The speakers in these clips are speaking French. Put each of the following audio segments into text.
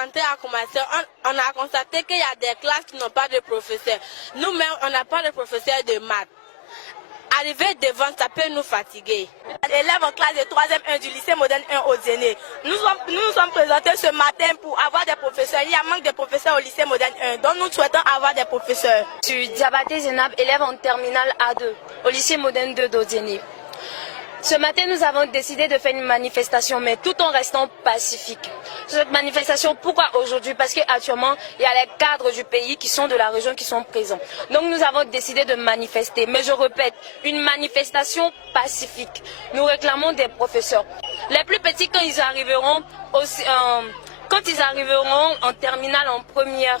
rentrée a commencé, on a constaté qu'il y a des classes qui n'ont pas de professeurs. Nous-mêmes, on n'a pas de professeur de maths. Arriver devant, ça peut nous fatiguer. Élèves en classe de 3e 1 du lycée moderne 1 au Zéné. Nous nous sommes présentés ce matin pour avoir des professeurs. Il y a manque de professeurs au lycée moderne 1, donc nous souhaitons avoir des professeurs. Je suis Diabaté Zenab, élève en terminale A2 au lycée moderne 2 d'Ozéné. Ce matin, nous avons décidé de faire une manifestation, mais tout en restant pacifique. Cette manifestation, pourquoi aujourd'hui? Parce qu'actuellement, il y a les cadres du pays qui sont de la région qui sont présents. Donc nous avons décidé de manifester. Mais je répète, une manifestation pacifique. Nous réclamons des professeurs. Les plus petits, quand ils arriveront en terminale, en première,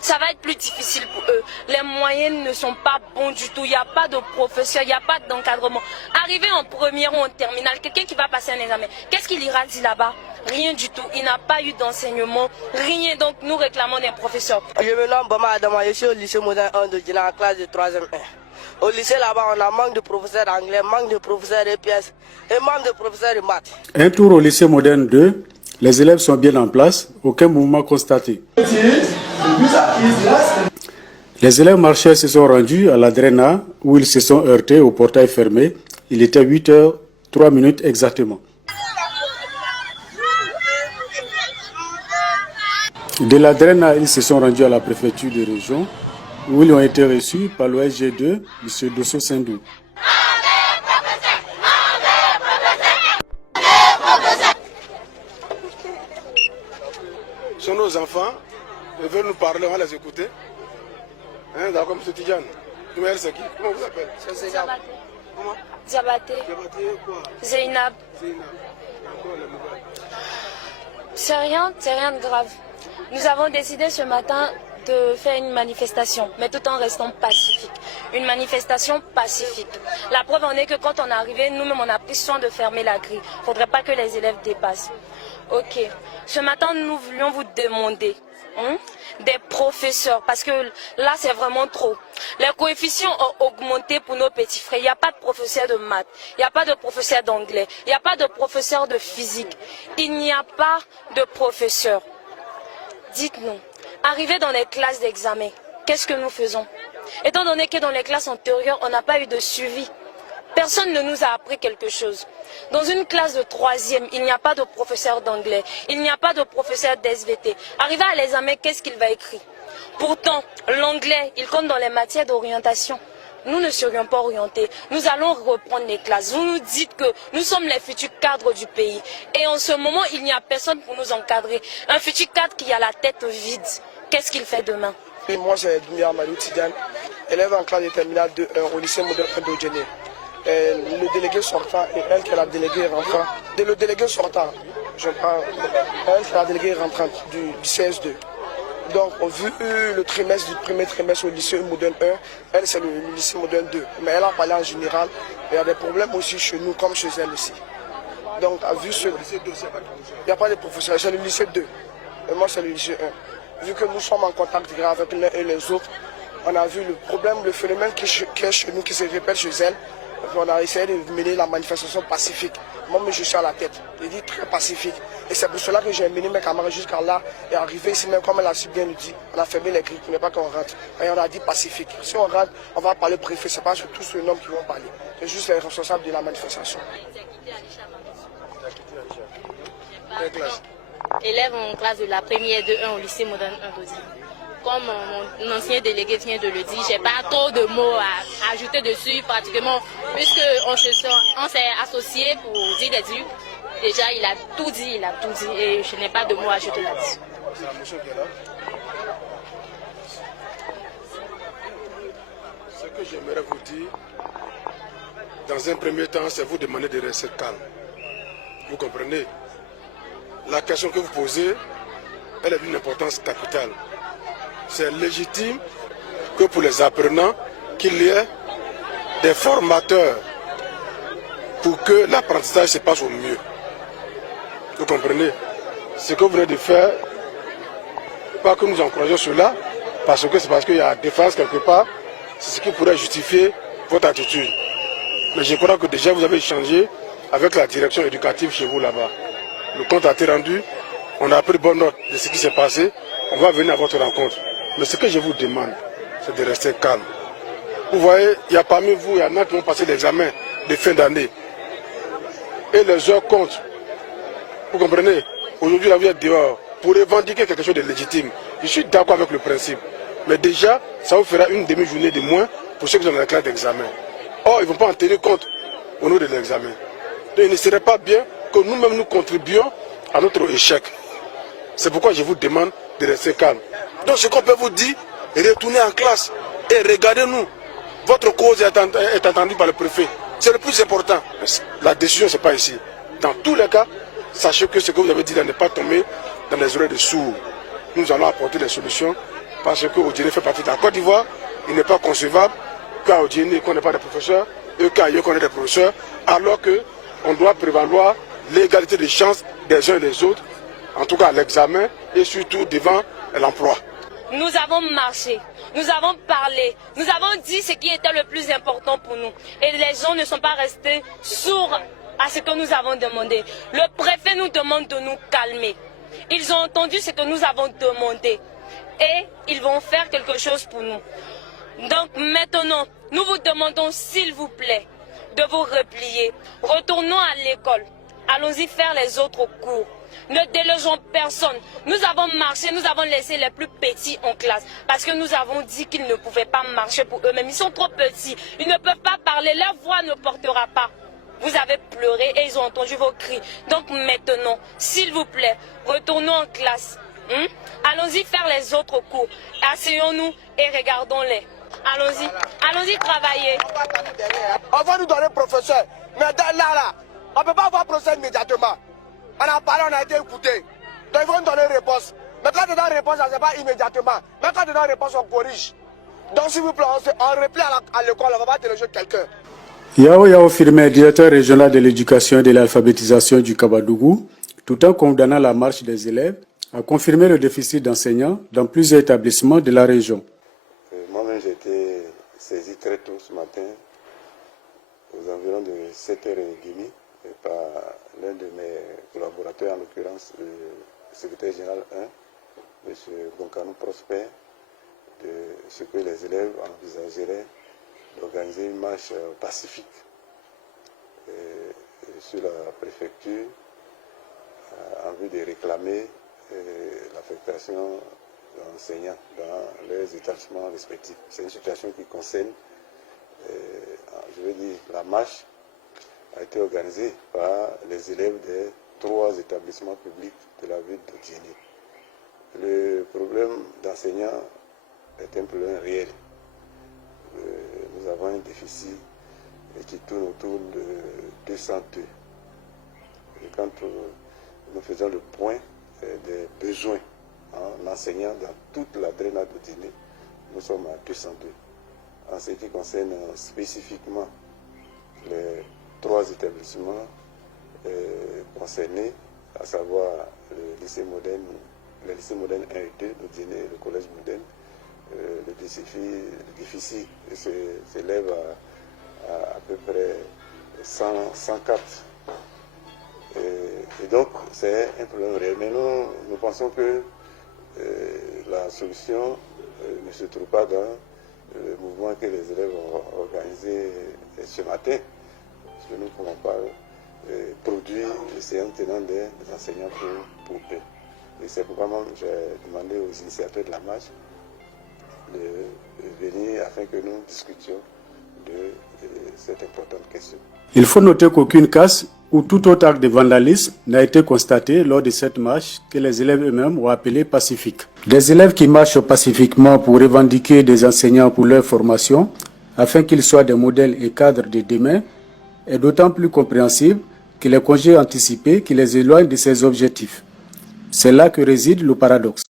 ça va être plus difficile pour eux. Les moyens ne sont pas bons du tout. Il n'y a pas de professeur, il n'y a pas d'encadrement. Arriver en première ou en terminale, quelqu'un qui va passer un examen, qu'est-ce qu'il ira dire là-bas? Rien du tout. Il n'a pas eu d'enseignement, rien. Donc nous réclamons des professeurs. Je me nomme Bama Adama, je suis au lycée moderne 1 de Djina en classe de 3e 1. Au lycée là-bas, on a manque de professeurs d'anglais, manque de professeurs d'EPS et manque de professeurs de maths. Un tour au lycée moderne 2. Les élèves sont bien en place, aucun mouvement constaté. Les élèves marchés se sont rendus à la Drena où ils se sont heurtés au portail fermé. Il était 8h03 exactement. De la Drena, ils se sont rendus à la préfecture de région où ils ont été reçus par l'OSG2, M. Dosso Sindou. Sont nos enfants, ils veulent nous parler, on va les écouter. Hein, d'accord, M. Tidjane. C'est qui? Comment vous appelez? C'est Zainab. Comment? Diabaté. Diabaté quoi? Zainab. C'est rien de grave. Nous avons décidé ce matin de faire une manifestation, mais tout en restant pacifique. Une manifestation pacifique. La preuve en est que quand on est arrivé, nous-mêmes on a pris soin de fermer la grille. Il ne faudrait pas que les élèves dépassent. Ok. Ce matin, nous voulions vous demander des professeurs, parce que là c'est vraiment trop. Les coefficients ont augmenté pour nos petits frères. Il n'y a pas de professeur de maths, il n'y a pas de professeur d'anglais, il n'y a pas de professeur de physique. Il n'y a pas de professeur. Dites-nous, arrivé dans les classes d'examen, qu'est-ce que nous faisons? Étant donné que dans les classes antérieures, on n'a pas eu de suivi. Personne ne nous a appris quelque chose. Dans une classe de 3e, il n'y a pas de professeur d'anglais, il n'y a pas de professeur d'SVT. Arrivé à l'examen, qu'est-ce qu'il va écrire? Pourtant, l'anglais, il compte dans les matières d'orientation. Nous ne serions pas orientés. Nous allons reprendre les classes. Vous nous dites que nous sommes les futurs cadres du pays. Et en ce moment, il n'y a personne pour nous encadrer. Un futur cadre qui a la tête vide. Qu'est-ce qu'il fait demain? Moi, c'est Doumia Malou Tidjane, élève en classe de terminale 2 au lycée moderne de Djene. Le délégué sortant et elle qui est la déléguée rentrante. Le délégué sortant, je parle, elle qui est la déléguée rentrante du CS2. Donc, vu le trimestre du premier trimestre au lycée moderne 1, elle c'est le lycée moderne 2. Mais elle a parlé en général, il y a des problèmes aussi chez nous comme chez elle aussi. Donc, vu ce. Il n'y a pas de professeur, c'est le lycée 2. Et moi, c'est le lycée 1. Vu que nous sommes en contact direct avec l'un et les autres, on a vu le problème, le phénomène qui est chez nous, qui se répète chez elle. On a essayé de mener la manifestation pacifique. Moi, je suis à la tête. Je dis très pacifique. Et c'est pour cela que j'ai mené mes camarades jusqu'à là. Et arrivé ici, même comme elle a si bien dit, on a fermé les grilles pour ne pas qu'on rentre. Et on a dit pacifique. Si on rentre, on va parler préfet. Ce n'est pas tous ceux noms qui vont parler. C'est juste les responsables de la manifestation. Élève en classe de la première de 1 au lycée moderne 1 d'Ozéné. Comme mon ancien délégué vient de le dire, je n'ai pas trop de mots à ajouter dessus pratiquement, puisqu'on s'est associés pour dire des trucs. Déjà, il a tout dit, et je n'ai pas de mots à ajouter là-dessus. Ce que j'aimerais vous dire, dans un premier temps, c'est vous demander de rester calme. Vous comprenez? La question que vous posez, elle est d'une importance capitale. C'est légitime que pour les apprenants, qu'il y ait des formateurs pour que l'apprentissage se passe au mieux. Vous comprenez? Ce que vous venez de faire, pas que nous encourageons cela, parce que c'est parce qu'il y a défense quelque part, c'est ce qui pourrait justifier votre attitude. Mais je crois que déjà vous avez échangé avec la direction éducative chez vous là-bas. Le compte a été rendu on a pris bonne note de ce qui s'est passé, on va venir à votre rencontre. Mais ce que je vous demande, c'est de rester calme. Vous voyez, il y a parmi vous, il y en a qui ont passé l'examen de fin d'année. Et les heures comptent. Vous comprenez? Aujourd'hui, là, vous êtes dehors pour revendiquer quelque chose de légitime. Je suis d'accord avec le principe. Mais déjà, ça vous fera une demi-journée de moins pour ceux qui sont dans la classe d'examen. Or, ils ne vont pas en tenir compte au nom de l'examen. Donc, il ne serait pas bien que nous-mêmes nous contribuions à notre échec. C'est pourquoi je vous demande de rester calme. Donc, ce qu'on peut vous dire, retournez en classe et regardez-nous. Votre cause est entendue par le préfet. C'est le plus important. La décision, ce n'est pas ici. Dans tous les cas, sachez que ce que vous avez dit là n'est pas tombé dans les oreilles de sourds. Nous allons apporter des solutions parce que Odiéné fait partie de la Côte d'Ivoire. Il n'est pas concevable qu'à Odiéné, qu'on n'ait pas de professeurs et qu'ailleurs qu'on ait des professeurs, alors qu'on doit prévaloir l'égalité des chances des uns et des autres, en tout cas à l'examen et surtout devant l'emploi. Nous avons marché, nous avons parlé, nous avons dit ce qui était le plus important pour nous. Et les gens ne sont pas restés sourds à ce que nous avons demandé. Le préfet nous demande de nous calmer. Ils ont entendu ce que nous avons demandé. Et ils vont faire quelque chose pour nous. Donc maintenant, nous vous demandons s'il vous plaît de vous replier. Retournons à l'école. Allons-y faire les autres cours. Ne délogeons personne. Nous avons marché, nous avons laissé les plus petits en classe. Parce que nous avons dit qu'ils ne pouvaient pas marcher pour eux-mêmes. Ils sont trop petits. Ils ne peuvent pas parler. Leur voix ne portera pas. Vous avez pleuré et ils ont entendu vos cris. Donc maintenant, s'il vous plaît, retournons en classe. Allons-y faire les autres cours. Asseyons-nous et regardons-les. Allons-y. Allons-y travailler. On va nous donner professeur. Mais là, on ne peut pas avoir procès immédiatement. On a parlé, on a été écouté. Donc ils vont nous donner une réponse. Mais quand on donne une réponse, ce n'est pas immédiatement. Mais quand on donne une réponse, on corrige. Donc s'il vous plaît, on replie à l'école, on ne va pas déloger quelqu'un. Yao Yao Firmé, directeur régional de l'éducation et de l'alphabétisation du Kabadougou, tout en condamnant la marche des élèves, a confirmé le déficit d'enseignants dans plusieurs établissements de la région. Moi-même, j'ai été saisi très tôt ce matin, aux environs de 7h30, par l'un de mes collaborateurs, en l'occurrence le secrétaire général 1, M. Goncanou Prosper, de ce que les élèves envisageraient d'organiser une marche pacifique sur la préfecture en vue de réclamer l'affectation d'enseignants dans leurs établissements respectifs. C'est une situation qui concerne, je veux dire, la marche a été organisée par les élèves des 3 établissements publics de la ville d'Odiéné. Le problème d'enseignants est un problème réel. Nous avons un déficit qui tourne autour de 202. Et quand nous faisons le point des besoins en enseignants dans toute la drainage d'Odiéné, nous sommes à 202. En ce qui concerne spécifiquement les 3 établissements concernés, à savoir le lycée moderne 1 et 2 d'Odiéné et le collège moderne, le déficit s'élève à peu près 104. Et donc, c'est un problème réel. Mais nous pensons que la solution ne se trouve pas dans le mouvement que les élèves ont organisé ce matin. Parce que nous ne pouvons pas produire les séances tenant des enseignants pour eux. Et c'est pourquoi j'ai demandé aux initiateurs de la marche de venir afin que nous discutions de cette importante question. Il faut noter qu'aucune casse ou tout autre acte de vandalisme n'a été constaté lors de cette marche que les élèves eux-mêmes ont appelée pacifique. Des élèves qui marchent pacifiquement pour revendiquer des enseignants pour leur formation afin qu'ils soient des modèles et cadres de demain est d'autant plus compréhensible que les congés anticipés qui les éloignent de ces objectifs. C'est là que réside le paradoxe.